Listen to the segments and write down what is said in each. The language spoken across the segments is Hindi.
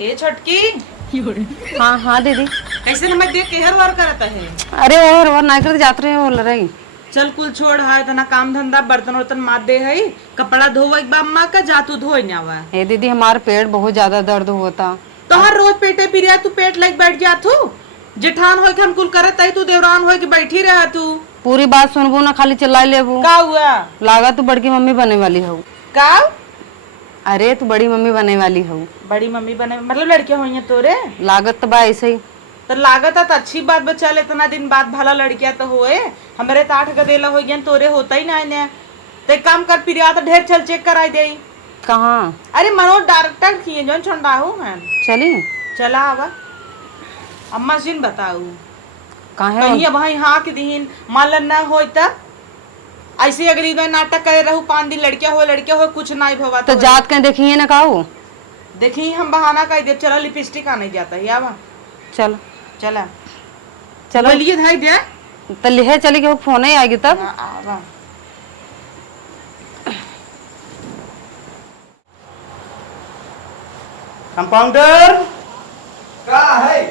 ए छोटकी। हाँ हाँ दीदी। ऐसे न मैं देख के हर वार करता है। अरे और ना कर जात रहे हो रही। चल कुल छोड़ है तना काम धंधा बर्तन वर्तन मार दे है कपड़ा धोवा एक बार अम्मा का जातू धोई न्यावा। हे दीदी हमारे पेट बहुत ज्यादा दर्द होता। तो हर रोज पेटे पिरिया तू पेट लाइक बैठ जा तू जेठान हो के हम कुल करत है तू देवरान हो के बैठी रहा तू। पूरी बात सुनबू ना खाली चिल्ला लेबू। का हुआ? लागा तू बड़की मम्मी बने वाली हो। का? अरे तू बड़ी मम्मी बने वाली हो। बड़ी मम्मी बने मतलब लड़कियां हुई हैं तोरे? लागत तो बा ऐसे ही। तो लागत है तो अच्छी बात बच्चा ले इतना दिन बाद भला लड़कियां तो होए हमारे तो 8 गदेला हो गया तोरे होता ही ना ने। तो एक काम कर पिरिया तो ढेर चल चेक कराई दे। कहाँ? अरे मनोज डॉक्टर किए जो छोड़ा हूँ मैं। चली चला आवा अम्मा जिन बताऊ कहाँ कहीं भाई हाँ कि दीन मान न हो ऐसे अगली बार नाटक करे रहू 5 दिन लड़कियां हो कुछ नहीं भवा तो जात कहीं देखिए ना काऊ। देखी हम बहाना कर दे चलो लिपस्टिक आ नहीं जाता है आवा चल चला चलो बोलिए धाई दे तो लिहे चली के फोन ही आएगी तब। आवा कंपाउंडर का है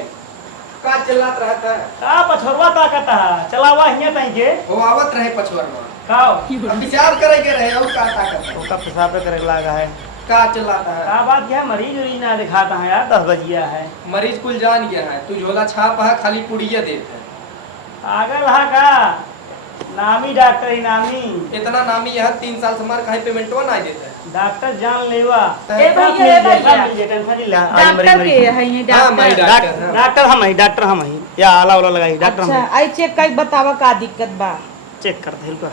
का चिल्लात रहता है का पछोरवा ताकत है चलावा हिया तई के वो आवत रहे पछवर में काओ अब विचार करे के रहे और का ताकत है ओका पेशाब करे लागा है का चिल्लाता है का बात क्या मरीज उरीज ना दिखाता है यार 10 बजिया है मरीज कुल जान गया है तू झोला छाप है खाली पुड़िया देते है पागल है का नामी डॉक्टर ही नामी इतना नामी है 3 साल से हमारे कहीं पेमेंटवा नहीं देते है डॉक्टर जान लेवा ए भैया ए भैया टेंशन ला डॉक्टर के है ये हाँ मैं डॉक्टर डॉक्टर हम ही या आला वाला लगाई डॉक्टर अच्छा हम आई चेक कर बतावा का दिक्कत बा। चेक कर दे का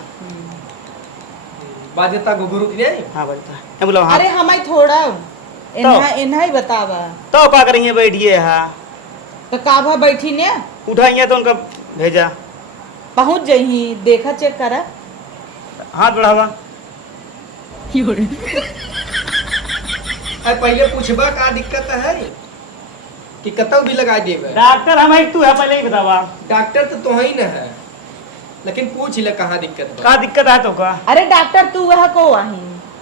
बाध्यता गुगुरु नहीं हां बता ए बोलो हां अरे हमाई थोड़ा इन्हा इन्हा ही बतावा तो का करेंगे बैठिए हां तो काभा बैठी ने उठाइए तो उनका भेजा पहुंच जही देखा चेक करा हाथ बढ़ावा पहले पूछबा का दिक्कत है कि कतौ भी लगा देबे डॉक्टर हम ही तू है पहले ही बतावा डॉक्टर तो ही न है लेकिन पूछ ले कहाँ दिक्कत बा का दिक्कत है तो का अरे डॉक्टर तू वह को आही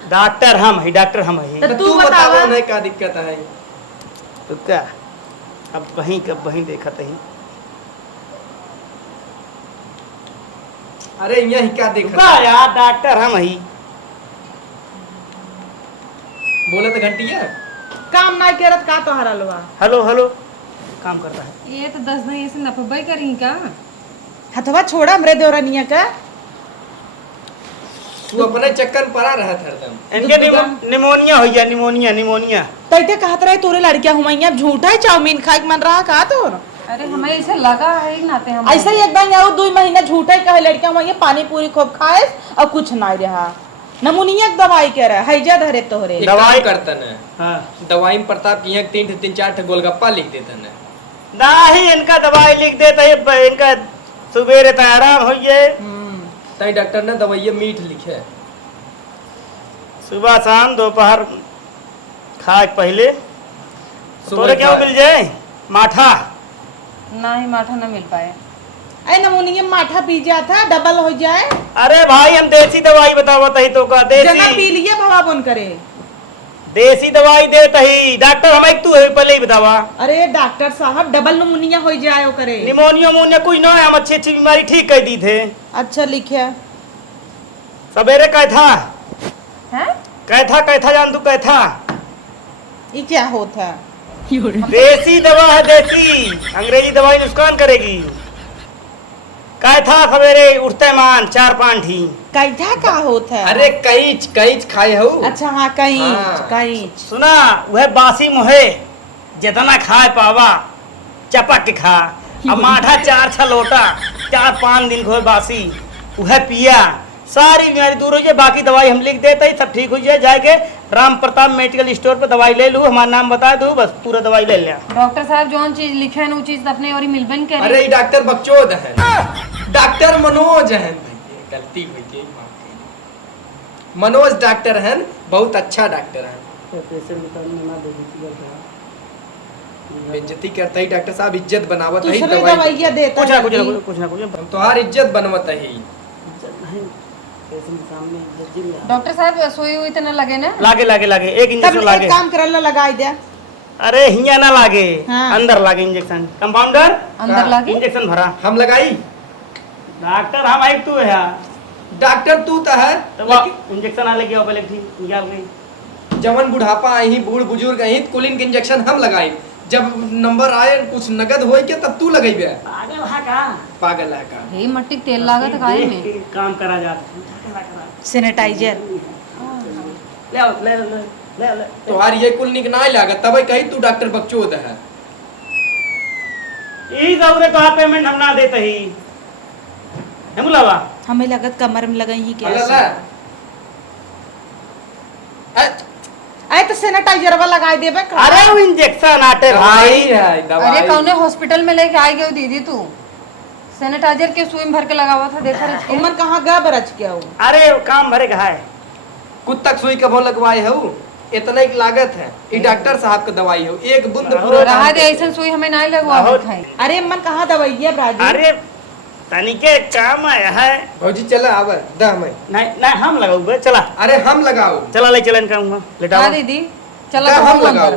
डॉक्टर हम ही डॉक्टर हम ही तो तू बतावा बतावा नहीं का दिक्कत है तो क्या अब वहीं देखा तही अरे यहाँ क्या देखा का यार डॉक्टर हम ही बोले तो घंटी है काम ना करत का तो हरा लवा हेलो हेलो काम कर रहा है ये तो 10 दिन ऐसे नफबाई करेंगी का। हथवा छोड़ा हमरे देवरानिया का तू अपने चक्कर पड़ा रहा था हरदम इनके निमोनिया हो गया निमोनिया तैते कहत रहे तोरे लड़कियां हुमैया झूठा है चाउमीन खाए के मन रहा का तोर अरे हमें ऐसे लगा है ही नाते हम ऐसे ही एक बार आओ 2 महीना झूठा ही कहे लड़कियां हुमैया पानी पूरी खूब खाए और कुछ नहीं रहा नमूनिया दवाई कह रहा है जा धरे तोहरे दवाई करतन है हां दवाई में प्रताप की 3-4 गोलगप्पा लिख देतन है नहीं इनका दवाई लिख देता है इनका सुबेरे तो आराम होइए तई डॉक्टर ने दवाई मीठ लिखे सुबह शाम दोपहर खाए पहले सुबह तोरे क्या खाए। मिल जाए माठा नहीं माठा ना मिल पाए। ऐ नमूनिया माठा पी जाता डबल हो जाए अरे भाई हम देसी दवाई बतावा तही तो का जना देसी पी लिए भवा बन करे देसी दवाई दे तही डॉक्टर हम तू है पहले ही बतावा अरे डॉक्टर साहब डबल नमूनिया हो जाए करे निमोनिया कुछ ना है हम अच्छी बीमारी ठीक कर दी थे अच्छा लिखे सवेरे कैथा हैं? कैथा जान तू कैथा ये क्या होता देसी दवा है देसी अंग्रेजी दवाई नुकसान करेगी कैथा सवेरे उठते मान 4-5 ठी कैठा का होता है अरे कईच खाए हो अच्छा हाँ कहीं हाँ। कहीं सुना वह बासी मुहे जितना खाए पावा चपक के खा अब माठा 4-6 लोटा 4-5 दिन को बासी वह पिया सारी बीमारी दूर हो जाए बाकी दवाई हम लिख देते ही सब ठीक हो जाए जाके राम प्रताप मेडिकल स्टोर पे दवाई ले लूँ हमारा नाम बता दूँ बस पूरा दवाई ले लिया डॉक्टर साहब जो चीज लिखे है वो चीज अपने और मिलबन करे। अरे ये डॉक्टर बकचोद है डॉक्टर मनोज है गलती हुई थी माफ कीजिए। मनोज डॉक्टर है बहुत अच्छा डॉक्टर है बेइज्जती करता ही डॉक्टर साहब इज्जत बनावत है दूसरे दवाई दवाइया देता कुछ ना कुछ है ना कुछ ना कुछ हम तोहार इज्जत बनवत है डॉक्टर साहब सोई हुई तो न लगे ना। लागे एक तब इंजेक्शन एक लागे काम करला लगाई दे अरे हिया ना लागे, हाँ। अंदर लागे इंजेक्शन। कंपाउंडर अंदर लागी इंजेक्शन भरा। हम लगाई। डॉक्टर हम आई तू है डॉक्टर तू तो है, तो वो इंजेक्शन आ लेके आओ पहले ठीक निकाल गई। जवन बुढ़ापा आई बूढ़ बुजुर्ग आई कुलिन के इंजेक्शन हम लगाई। जब नंबर आए कुछ नगद होई के तब तू लगेबे। पागल है का? पागल है का? हे मट्टी तेल लागत काहे में काम करा जाता। सैनिटाइजर ले आओ, ले ले ले ले। तोहार ये कुल निक ना लागत तब कही तू डॉक्टर बकचोद है। ई दौरे तो पेमेंट हम ना देते ही। हम लावा हमें लगत कमर में लगई ही क्या अल्लाह आए तो सैनिटाइजर वाला लगाई देबे का। अरे वो इंजेक्शन आटे दवाई भाई। है दवाई। अरे कौने हॉस्पिटल में लेके आई गई दीदी तू सैनिटाइजर के सुई में भर के लगावा था देखा रही उमर कहाँ गया बरज क्या हो। अरे वो काम भरे का है। कुत्तक सुई कभो लगवाए हो इतना एक लागत है। ये डॉक्टर साहब का दवाई हो एक बूंद पूरा रहा दे ऐसा सुई हमें नहीं लगवा बहुत- है अरे मन कहाँ दवाइया ब्राजी। अरे तनिके काम आया है। भौजी चला आव दा हमें। नहीं नहीं हम लगाऊ बे चला। अरे हम लगाओ चला ले चलन कहूंगा लेटाओ। हाँ दीदी चलो दा तो हम हम लगाओ। अंदर।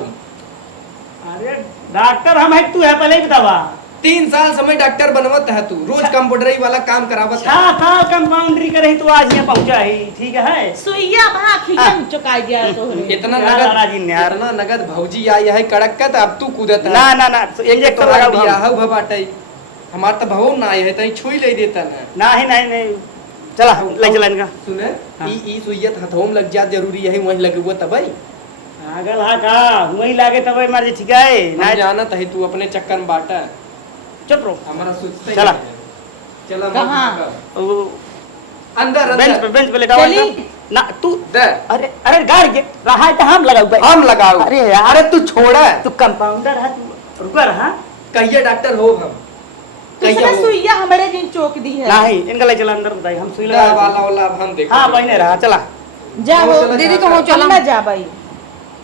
अरे डॉक्टर हम है तू है पहले ही बतावा। 3 साल समय डॉक्टर बनवत है तू रोज कंप्यूटरी वाला काम करावत है। 6 साल कंपाउंड्री करे तो आज यहाँ पहुंचा ही ठीक है। सुइया भा खियन चुकाई दिया तो इतना यार नगद राजी ने यार। इतना नगद भौजी आई है कड़कत अब तू कूदत है। ना ना ना इंजेक्शन तो लगाओ दिया हम। है भबाटई हमार तो भवो ना आए है तई छुई ले देता ना। नहीं नहीं नहीं चला ले चलन का। सुने हाँ। ई सुइयत हथोम लग जा जरूरी है वही लगे हुआ तबई। पागल हा का वही लागे तब मर्जी ठीक है ना ना। जानत है तू अपने चक्कर में बाटा चुप रहो। हमारा सोचते चला। चला कहाँ? वो अंदर बेंच अंदर पे लेटाओ। चली। ना तू दे अरे अरे गाड़ी के रहा है तो हम लगाऊ बे। हम लगाओ। अरे यार। अरे तू छोड़ा तू कंपाउंडर है तू रुका रहा। कहिए डॉक्टर हो हम कहिए किसने हो। सुइया हमारे जिन चौक दी है। नहीं इनका ले चला अंदर बताइए हम सुई दा लगा। वाला वाला अब हम देखो। हाँ बहने रहा चला। जा वो हो चला दीदी जा तो हो कर। चला चल ना जा भाई।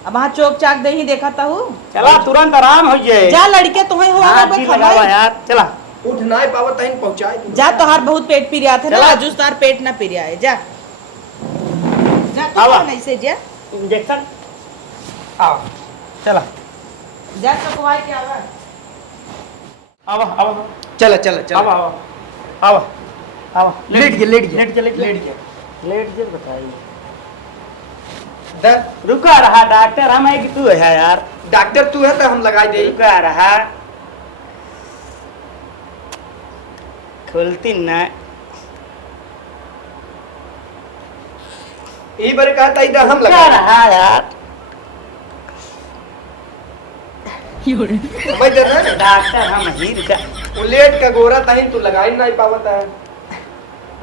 अब वहाँ चौक चाक दे ही देखा था हूँ। चला तुरंत आराम हो जाए। जा लड़के तुम्हें हो हाँ, गए जी लगावा यार चला। उठ ना पावत तइन पहुंचाए तू। जा तोहार बहुत पेट पी रहा था ना चला। राजूस तार पेट ना पी रहा है जा जा तो आवा। नहीं से जा इंजेक्शन आओ चला। जा चकवाई के आवा। आवा आवा चला चला चला आवा आवा आवा आवा लेट गया लेट गया लेट जा लेट गया। लेट जा बताइए। दा रुका रहा डॉक्टर हम है कि तू है यार। डॉक्टर तू है तो हम लगाई दे। रुका रहा खुलती ना। ई बार कहता इधर हम रुका लगा रहा यार। समझ दे ना डॉक्टर हम ही रुका। वो लेट का गोरा तइन तू लगाई नहीं पावत है।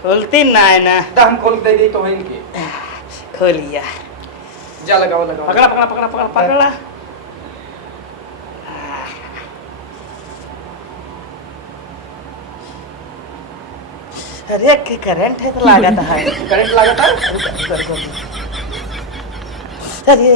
खुलती ना है ना। दा हम खोल दे दी तो है इनके। खोलिया जा लगाओ लगाओ। पकड़ा पकड़ा पकड़ा पकड़ा पकड़ा। अरे के करंट है तो लागत है। करंट लागत है। अरे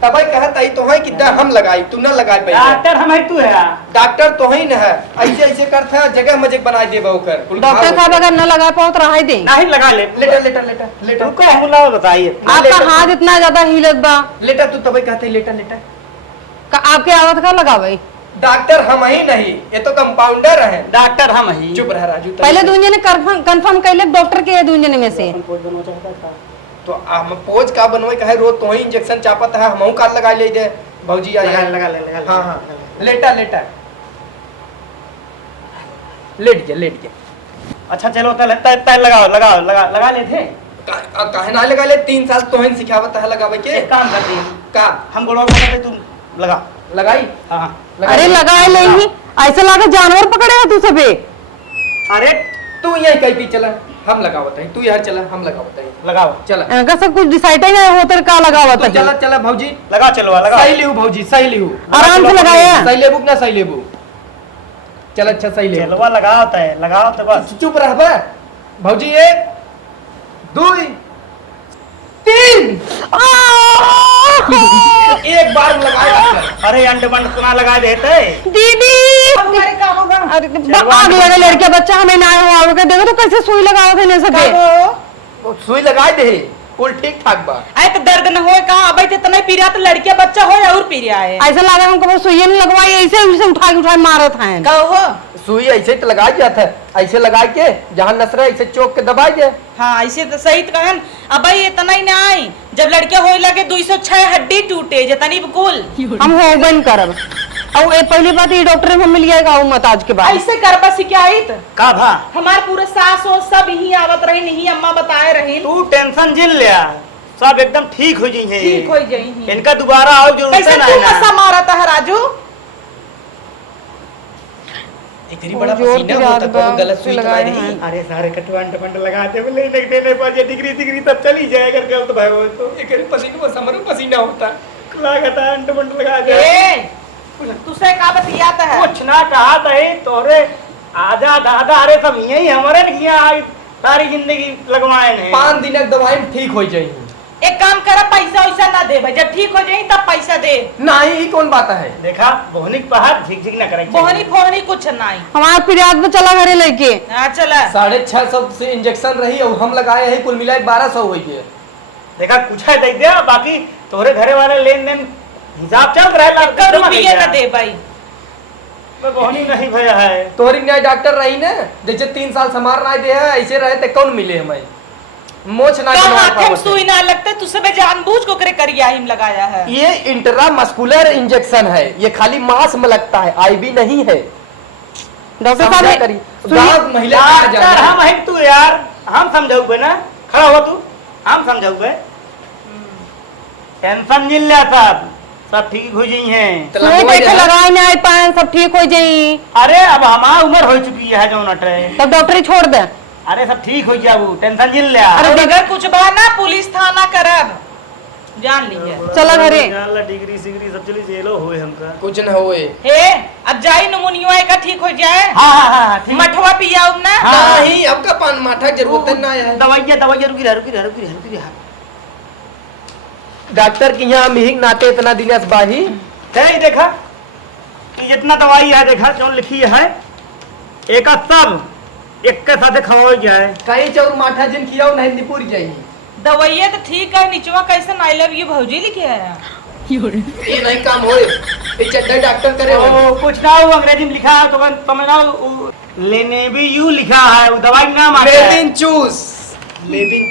तबई कहत आई तो है कि दा हम लगाई तू ना लगाई पई। डॉक्टर हम है तू है। डॉक्टर तो ही न है ऐसे ऐसे करता है जगह मजे बनाई देबो ओकर। डॉक्टर साहब अगर न लगा पाओ तो रहा दे नहीं लगा ले। लेटर लेटर लेटर लेटर रुको हम लोग बताइए। आपका हाथ इतना ज्यादा हिलत बा लेटर तू तबई कहते लेटर लेटर। आपके आवत का लगावे डॉक्टर हम ही नहीं ये तो कंपाउंडर है। डॉक्टर हम ही। चुप रह राजू तब। पहले दून जने कंफर्म कैले डॉक्टर के दून जने में से तो हम पोज का बनवे कहे रोज तो ही इंजेक्शन चापत है हमहू काल लगा ले दे भौजी आई लगा है। लगा ले लगा ले। हाँ हाँ लेटर लेटर लेट गया। अच्छा चलो तय लगाओ लगाओ लगा लगा ले थे। काहे ना लगा ले 3 साल तो ही सिखावत है लगावे के। एक काम करते हैं का हम गोड़वा पकड़ते तुम लगा। लगाई हाँ लगाई। अरे लगाए ले ही ऐसा लगा जानवर पकड़ेगा तू सबे अरे तू यही कहीं भी चला हम लगावत है तू यार चला हम लगावत है लगाओ चला इनका सब कुछ डिसाइड ही नहीं होता का लगावत तू है चला चला भौजी लगा चलो लगा। सही लिहू भौजी सही लिहू। आराम से लगाया सही लेबू ना सही लेबू। चल अच्छा सही ले चलवा लगाओ तो बस। चुप रह बे भौजी 1 2 3 एक बार में लगाया अरे अंड बंड सुना लगा देते। दीदी हमारे काम होगा। अरे आग लगा लड़के बच्चा हमें ना हो के देखो तो कैसे सुई लगावत है ने सबे सुई लगाए दे कुल ठीक ठाक बा। आए तो दर्द न होए कहा अब इतना पीरिया तो लड़किया बच्चा हो और पीरिया है ऐसा लगा हमको सुइया नहीं लगवाई, ऐसे उसे उठा मारत हैं। कहो सुई ऐसे तो लगा दिया था, ऐसे लगा के जहाँ नस रहा है ऐसे चौक के दबा दे। हाँ ऐसे तो सही तो कहन। अब भाई इतना ही ना आई जब लड़किया होए लगे 206 हड्डी टूटे जतनी कुल हम हो बन करब। और ये पहली बात ये डॉक्टर हम मिल गया मत आज के बाद ऐसे करबा शिकायत का भा हमारे पूरे सास और सब यही आवत रही नहीं अम्मा बताए रही तू टेंशन जिन लिया, सब एकदम ठीक हो जाइए। ठीक हो जाई इनका दोबारा आओ जरूरत कैसे ना तू है नशा ना। मारा था राजू एकरी बड़ा जोर पसीना की होता, रात कोनो गलत से सुई तो लगाए नहीं। हैं। अरे सारे कटवान टपंड लगाते बोले देने पर डिग्री तब चली जाएगा गलत भाई वो तो एकरी पसीना में समरू पसीना होता। लगाता टपंड लगा दे। ए तुसे का बतियाता है कुछ ना कहा तही तोरे आजा दादा अरे सब यही हमारे ने किया सारी जिंदगी लगवाए ने 5 दिन दवाई में ठीक हो जाई। एक काम कर पैसा वैसा ना दे भाई जब ठीक हो जाई तब पैसा दे नहीं ही कौन बात है। देखा बोहनिक पहाड़ झिक झिक ना करे बोहनी फोहनी कुछ नहीं हमारे फिरियाद में चला घरे लेके। हाँ चला 650 से इंजेक्शन रही और हम लगाए हैं कुल मिला 1200 हो गए। देखा कुछ है दे दे बाकी तोरे घरे वाले लेन देन हिसाब चल रहा है एक रुपये ना दे भाई बोहनी नहीं भया है तोहरी न्याय डॉक्टर रही ना जैसे 3 साल समार ना दे है ऐसे रहे थे कौन मिले हमें मोच ना तो गिनवा हाथ में पावत सुई ना लगते तुझसे मैं जानबूझ को करे करिया हिम लगाया है ये इंट्रामस्कुलर इंजेक्शन है, ये खाली मांस में लगता है, आईवी नहीं है। डॉक्टर समझा साहब करी गांव महिला कहा डॉक्टर जाता हम है। है तू यार हम समझाऊगे ना खड़ा हो तू हम समझाऊगे टेंशन जिन लिया सब ठीक हो जाई हैं सुई देखे लगाए नहीं आए पाए सब ठीक हो जाई। अरे अब हमारा उम्र हो चुकी है जो नट है तब डॉक्टर ही छोड़ दे। अरे सब ठीक हो जाऊ टेंशन जिन लिया अरे अगर कुछ बा ना पुलिस थाना करब जान लीजिए चला घरे। डिग्री सिग्री सब चली जेलो होए हमका कुछ न होए। हे अब जाई नमुनिया का ठीक हो जाए हाँ हाँ हाँ ठीक मठवा पियाऊ ना हाँ। नहीं अब का पान माठा जरूरत ना है। दवाइया रुकी डॉक्टर की यहाँ मिहिक नाते इतना दिनस बाही है देखा कि जितना दवाई है देखा जो लिखी है एक सब एक के साथ खवाओ जाए कहीं चौर माठा जिन किया नहीं निपुर जाई। दवाइया तो ठीक है निचवा कैसे आई लव यू भौजी लिखे है ये नहीं काम होए, ये चड्डा डॉक्टर करे हो। ओ, कुछ ना वो अंग्रेजी में लिखा है तो समझना लेने भी यू लिखा है वो दवाई का नाम आता है लेविन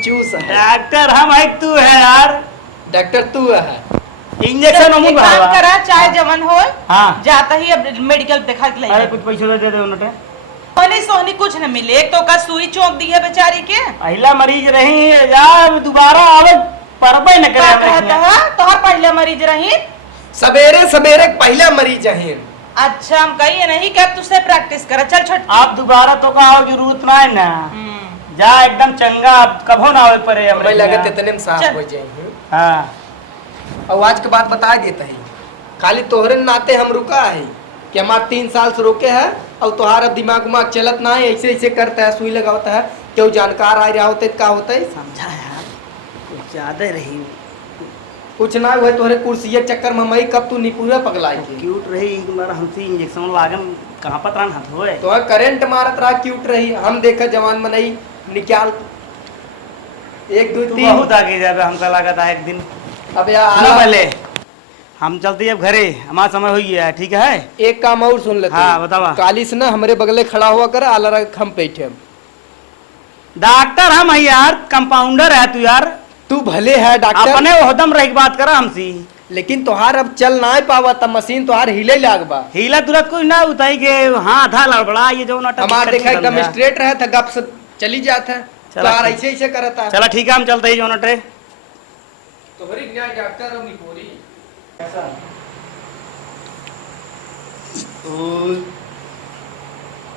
चूस है। डॉक्टर हम है तू है यार डॉक्टर तू है। इंजेक्शन हम एक काम करा चाहे जवन हो हाँ जाता ही अब मेडिकल दिखा के अरे ले कुछ पैसे दे दे उन्होंने सोनी सोनी कुछ न मिले एक तो का सुई चौक दी है बेचारी के पहला मरीज रही यार दोबारा आवे परबे न क्या करे कहता है तोहर पहले मरीज रही सवेरे सवेरे पहला मरीज है। अच्छा हम कही नहीं क्या तुझसे प्रैक्टिस कर चल छोट आप दोबारा तो का आओ जरूरत ना है ना जा एकदम चंगा अब कभो ना आवे परे हमें लगा इतने में साफ चल। हो जाए। हां और आज के बाद बता देता है खाली तोहरे नाते हम रुका है कि हमारे 3 साल से रोके है और तोहार अब दिमाग उमाग चलत ना है ऐसे ऐसे करता है सुई लगाता है क्यों जानकार आ रहा होते का होता है समझा यार कुछ ज्यादा रही कुछ ना हुआ तोहरे कुर्सी चक्कर में मई कब तू निपुरा पगलाई के क्यूट रही एक बार हमसे इंजेक्शन लागम कहां पता ना होए तो करंट मारत रहा क्यूट रही हम देखा जवान में नहीं निकाल 1 2 तू 3 बहुत आगे जाबे हमका लगा था एक दिन अब सुनो यार पहले हम चलते अब घरे हमारा समय हो गया है ठीक है एक काम और सुन लेते हाँ, बतावा। कालिस ना हमारे बगले खड़ा हुआ कर आला रख हम बैठे डॉक्टर हम है यार कंपाउंडर है तू यार तू भले है डॉक्टर अपने ओहदम रह बात करा हमसी लेकिन तोहार अब चल ना पावा तब मशीन तोहार हिले लागबा हीला तुरंत कोई ना उताई के हाँ था लड़बड़ा ये जो नाटक हमार देखा एकदम स्ट्रेट रहा था गप से चली जाता है चला तोहार ठीक। ऐसे ऐसे करता है चला ठीक है हम चलते ही जो नटे तोहरी न्याय डॉक्टर और निपोरी ऐसा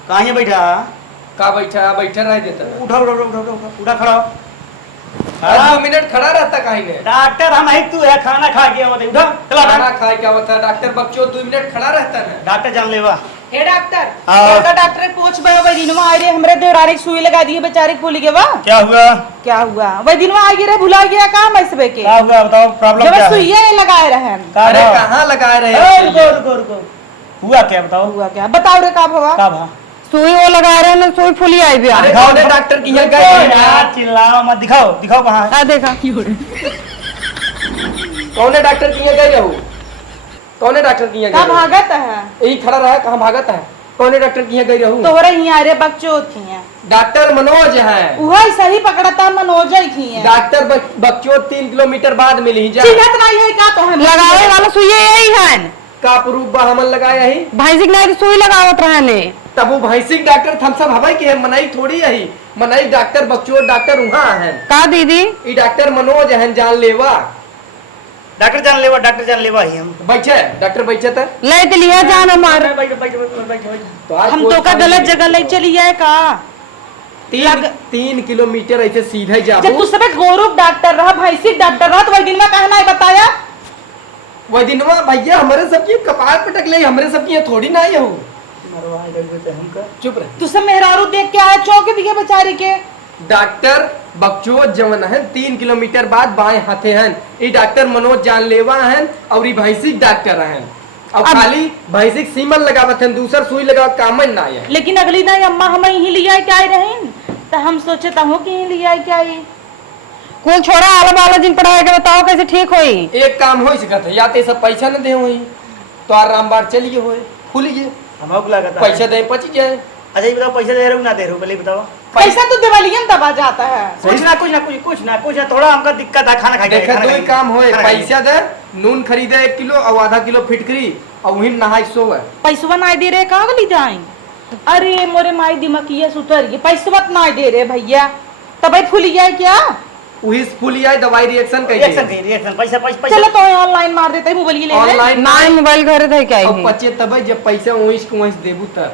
कहाँ है बैठा का बैठा रह देता है। उठा उठा उठा उठा उठा उठा खड़ा हो। और 2 मिनट खड़ा रहता कहीं ने डॉक्टर हम है तू है खाना खा के मत उठा चला खाना खाए क्या होता है डॉक्टर बच्चों 2 मिनट खड़ा रहता है डॉक्टर जान लेवा हे डॉक्टर हाँ। का डॉक्टर पूछ बे दिनवा आ रे हमरे देवरारी सुई लगा दिए बेचारे को भूल गए वा क्या हुआ क्या हुआ वही दिनवा आ रे भुला गया काम ऐसे के क्या हुआ बताओ प्रॉब्लम जब क्या है सुइया लगाए रहे अरे कहाँ लगाए रहे रुको रुको रुको हुआ क्या बताओ हुआ क्या बताओ रे का भवा का भा सुई वो लगा रहे हैं ना सुई फुली आई भी आ। अरे कौन है डॉक्टर की यहाँ रुको गए यार चिल्लाओ मत दिखाओ दिखाओ कहाँ है देखा कौने डॉक्टर की यहाँ गए रहू? कौने डॉक्टर की यहाँ का गए? भागत है यही खड़ा रहा, कहाँ भागत है? कौने डॉक्टर की यहाँ गई रहू? तोहरे यहाँ रे बच्चों थी हैं डॉक्टर मनोज है। वही सही पकड़ता मनोज ही थी हैं डॉक्टर बच्चों 3 किलोमीटर बाद मिली जा। चिन्हत नहीं है का तो हम लगावे वाला सुई यही है का प्रूफ बा हमन लगाया ही? भैंसी के नहीं सुई लगावत रहले। तब वो भैंसिक डॉक्टर हम सब हवाई के है, मनाई थोड़ी है। मनाई डॉक्टर बच्चों डॉक्टर वहाँ है। का दीदी ये डॉक्टर मनोज है, जान लेवा। डॉक्टर जान लेवा ही हम। बैठे डॉक्टर बैठे थे। ले तो लिया जान हमार तो आज हम कोई तो का खाली गलत नहीं। जगह ले चली जाए का 3 किलोमीटर ऐसे सीधे जब जाबू। तू सबे गौरव डॉक्टर रहा भैंसी डॉक्टर रहा तो वही दिन में कहना है बताया वह दिनवा भैया हमारे सबकी कपार पटक ले, हमारे सबकी यहाँ थोड़ी ना आई हो। चुप रहे। तू सब मेहरारू देख के आया चौके दिखे बेचारी के डॉक्टर बक्चो जवन है 3 किलोमीटर बाद बाएं हाथे हैं। ये डॉक्टर मनोज जानलेवा हैं और ये भैंसिक डॉक्टर हैं। अब खाली भैंसिक सीमन लगावत हैं, दूसर सुई लगावत कामन ना है। लेकिन अगली ना अम्मा हम यही लिया क्या रहे तो हम सोचे तहु कि यही लिया क्या कुल छोड़ा आला बाला जिन पढ़ाए के बताओ कैसे ठीक होई। एक काम हो सकता है, या तो सब पैसा न दे वही तो रामबार चलिए होए खुलिए हमको लगता पैसा दे पच जाए। अच्छा ये बताओ पैसा दे रहे हो ना दे रहे हो पहले बताओ। पैसा तो दिवालियन दबा जाता है कुछ ना थोड़ा हमका दिक्कत है खाना खाके। देखा दो ही काम होए, पैसा दे नून खरीदे 1 किलो और आधा किलो फिटकरी और वही नहाई सोवे। पैसवा ना दे रहे का ली जाए अरे मोरे माई दिमकिया सुतर गई पैसवा ना दे रहे भैया तब फूल जाए क्या वही फुल आई दवाई रिएक्शन रिएक्शन पैसा चलो तो ऑनलाइन मार देते मोबाइल ले ले ऑनलाइन ना मोबाइल घर थे क्या और पचे तब जब पैसा वहीस कुछ देबू तब।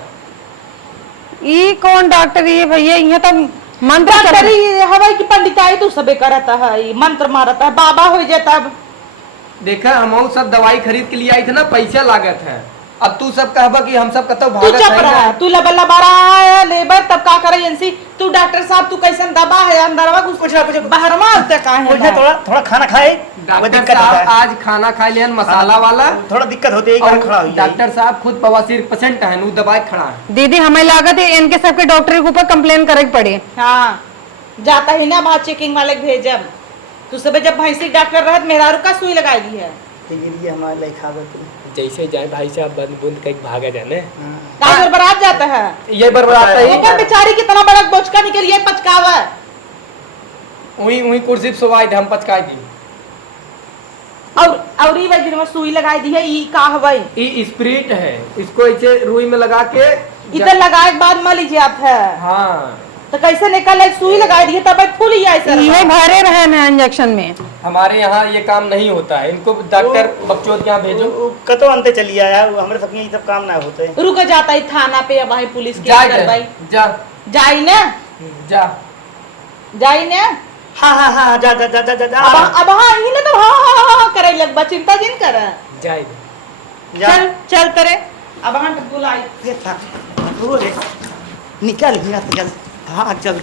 ई कौन डॉक्टर ये भैया यहाँ तो मंत्र डॉक्टर हवाई की पंडिताई तू सबे करता है मंत्र मारता है बाबा हो जाता देखा हम सब दवाई खरीद के लिए आई थे ना, पैसा लागत है। अब तू सब कहबा कि हम सब कतो तू भागत चुप है रहा ना। तू लबल्ला बड़ा है लेबर तब का करे एनसी तू डॉक्टर साहब तू कैसन दबा है अंदरवा कुछ बाहर मारते का है थोड़ा खाना खाए डॉक्टर साहब आज खाना खा लिया मसाला वाला, थोड़ा दिक्कत होती है और खड़ा हो डॉक्टर साहब खुद बवासीर पेशेंट है, वो दवाई खड़ा है। दीदी हमें लागत है इनके सबके डॉक्टर के ऊपर कंप्लेन करे पड़े। हाँ जाता ही ना बाहर चेकिंग वाले के भेजब तू सब जब भैंसी डॉक्टर रहत मेहरारू का सुई लगाई दी है ये हमारे लिए खा गए जैसे जाए भाई साहब बंद बुंद कहीं भागे जाने का बरात जाता है ये बर्बाद ऊपर बेचारी कितना बड़ा बोचका निकल ये पचकावा वही वही कुर्सी पे सोवाई थे हम पचकाई दी। और ये वजह में सुई लगाई दी है ई का हवाई ये स्प्रिट है, इसको ऐसे रुई में लगा के इधर लगाए के बाद मल जात है हाँ तो कैसे निकल सुई लगाई दी है तब फूल ही ऐसे ये भरे रहे हैं इंजेक्शन में। हमारे यहाँ ये काम नहीं होता है, इनको डॉक्टर बक्चोद के यहाँ भेजो। कतो अंते चली आया हमारे सबके ये सब काम ना होते। रुक जाता है थाना पे अब भाई पुलिस के जाए अंदर भाई जा जाई ना जा जाई ना हाँ जा जा जा जा जा अब हाँ ही ना तो हाँ करे लग चिंता जिन कर जाए चल चल करे अब हाँ बुलाई निकल गया चल हाँ चल